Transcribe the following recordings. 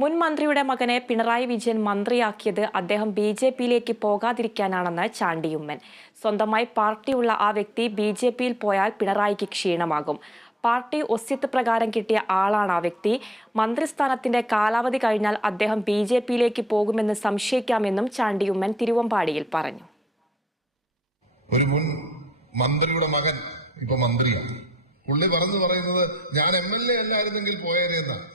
മുൻ മന്ത്രിയുടെ മകനെ പിണറായി വിജയൻ മന്ത്രിയാക്കിയത് അദ്ദേഹം ബി.ജെ.പിയിലേക്ക് പോകാതിരിക്കാനാണെന്ന് ചാണ്ടിയുമ്മൻ. സ്വന്തമായി പാർട്ടിയുള്ള ആ വ്യക്തി ബി.ജെ.പിയിൽ പോയാൽ പിണറായിക്ക് ക്ഷീണമാകും. പാർട്ടി ഒസ്യത്ത് പ്രകാരം കിട്ടിയ ആളാണ് ആ വ്യക്തി. മന്ത്രിസ്ഥാനത്തിന്റെ കാലാവധി കഴിഞ്ഞാൽ അദ്ദേഹം ബി.ജെ.പിയിലേക്ക് പോകുമെന്ന് സംശയിക്കാമെന്നും ചാണ്ടിയുമ്മൻ തിരുവമ്പാടിയിൽ പറഞ്ഞു. ഒരു മുൻ മന്ത്രിയുടെ മകൻ ഇപ്പൊ മന്ത്രിയാണ്. പുള്ളി പറയുന്നത് ഞാൻ MLA അല്ലായിരുന്നെങ്കിൽ പോയേനെന്നാണ്.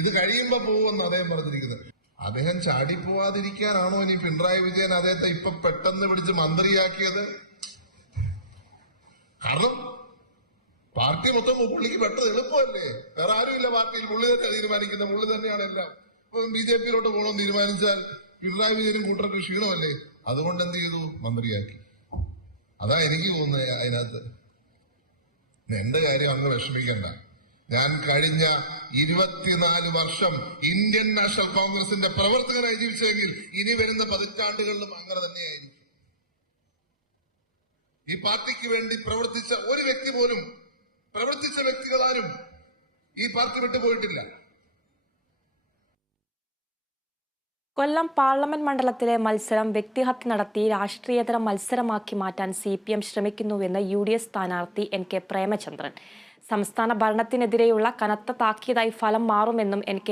ഇത് കഴിയുമ്പോ പോകുമെന്ന് അദ്ദേഹം പറഞ്ഞിരിക്കുന്നത്. അദ്ദേഹം ചാടിപ്പോവാതിരിക്കാനാണോ ഇനി പിണറായി വിജയൻ അദ്ദേഹത്തെ ഇപ്പൊ പെട്ടെന്ന് പിടിച്ച് മന്ത്രിയാക്കിയത്? കാരണം പാർട്ടി മൊത്തം പുള്ളിക്ക് പെട്ടെന്ന് എളുപ്പമല്ലേ, വേറെ ആരുമില്ല പാർട്ടിയിൽ, പുള്ളി തന്നെ തീരുമാനിക്കുന്ന, പുള്ളി തന്നെയാണ് എല്ലാം. ഇപ്പൊ BJP-യിലോട്ട് പോകണമെന്ന് തീരുമാനിച്ചാൽ പിണറായി വിജയനും കൂട്ടർക്ക് ക്ഷീണമല്ലേ, അതുകൊണ്ട് എന്ത് ചെയ്തു, മന്ത്രിയാക്കി. അതാ എനിക്ക് തോന്നുന്നത് അതിനകത്ത്. എന്റെ കാര്യം അങ്ങ് വിഷമിക്കണ്ട. ഞാൻ കഴിഞ്ഞ 24 വർഷം ഇന്ത്യൻ നാഷണൽ കോൺഗ്രസിന്റെ പ്രവർത്തകനായി ജീവിച്ചെങ്കിൽ ഇനി വരുന്ന പതിറ്റാണ്ടുകളിലും അങ്ങനെ തന്നെയായിരിക്കും. ഈ പാർട്ടിക്ക് വേണ്ടി പ്രവർത്തിച്ച ഒരു വ്യക്തി പോലും, പ്രവർത്തിച്ച വ്യക്തികളാരും ഈ പാർട്ടി വിട്ടുപോയിട്ടില്ല. കൊല്ലം പാർലമെന്റ് മണ്ഡലത്തിലെ മത്സരം വ്യക്തിഹത്യ നടത്തി രാഷ്ട്രീയേതര മത്സരമാക്കി മാറ്റാൻ CPM ശ്രമിക്കുന്നുവെന്ന് UDF സ്ഥാനാർത്ഥി NK പ്രേമചന്ദ്രൻ. സംസ്ഥാന ഭരണത്തിനെതിരെയുള്ള കനത്ത താക്കീതായി ഫലം മാറുമെന്നും NK